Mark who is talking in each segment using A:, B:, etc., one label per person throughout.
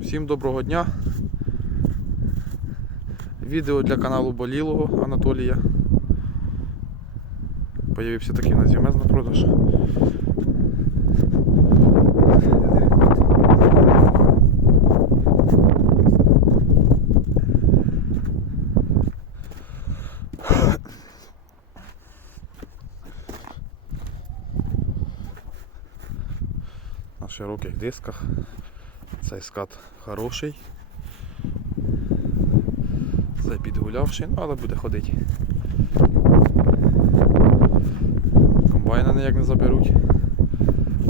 A: Всім доброго дня. Відео для каналу Болілого Анатолія. Появився такий юмез на продаж. На широких дисках. Цей скат хороший. Це підгулявший, ну але буде ходити. Комбайна ніяк не заберуть.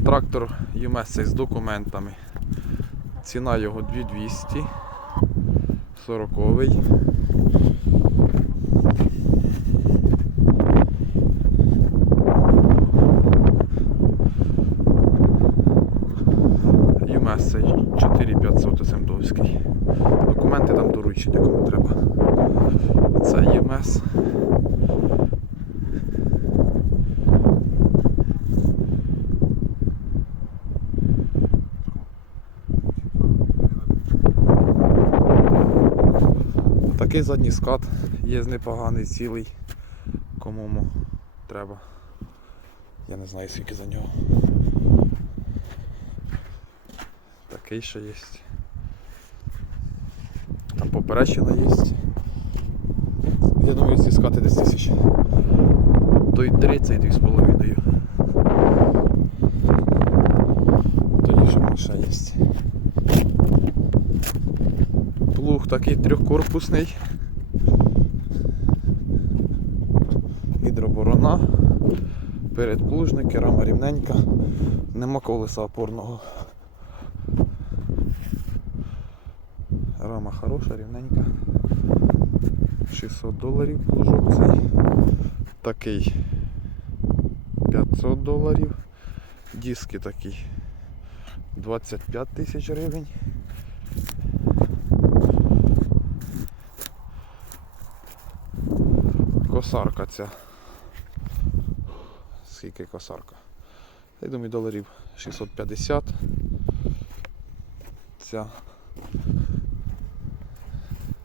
A: Трактор цей з документами. Ціна його 2200. 40-й. Цей 4500 Семдовський. Документи там доручення кому треба. Це ЮМС. Такий задній скат є непоганий, цілий. Кому треба. Я не знаю скільки за нього. Такий ще є. Там поперечина є. Я думаю, ці скати десь тисяч. То й 30 дві з половиною. Тоді що ще є. Плуг такий трьохкорпусний. Гідроборона. Передплужники, рама рівненька. Нема колеса опорного. Рама хороша, рівненька. 600 доларів плужок цей. Такий 500 доларів. Диски такі 25 тисяч гривень. Косарка ця. Скільки косарка? Я думаю, доларів 650. Ця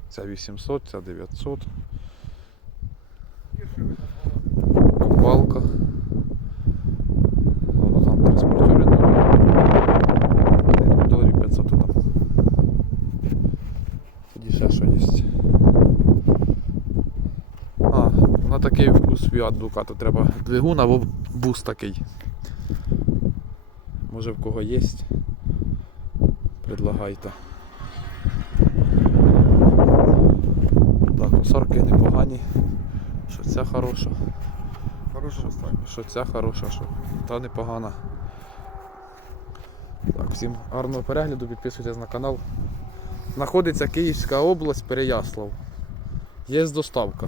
A: Ця 800, ця 900. Копалка. Воно там транспортери. Доларів 500 там. Тоді ще що є. А, на такий Fiat Ducato треба двигун або бус такий. Може в кого є. Предлагайте. Косарки непогані. Що ця хороша,
B: Хороша
A: що ця хороша, що та непогана. Так, всім гарного перегляду, підписуйтесь на канал. Знаходиться Київська область, Переяслав. Є доставка.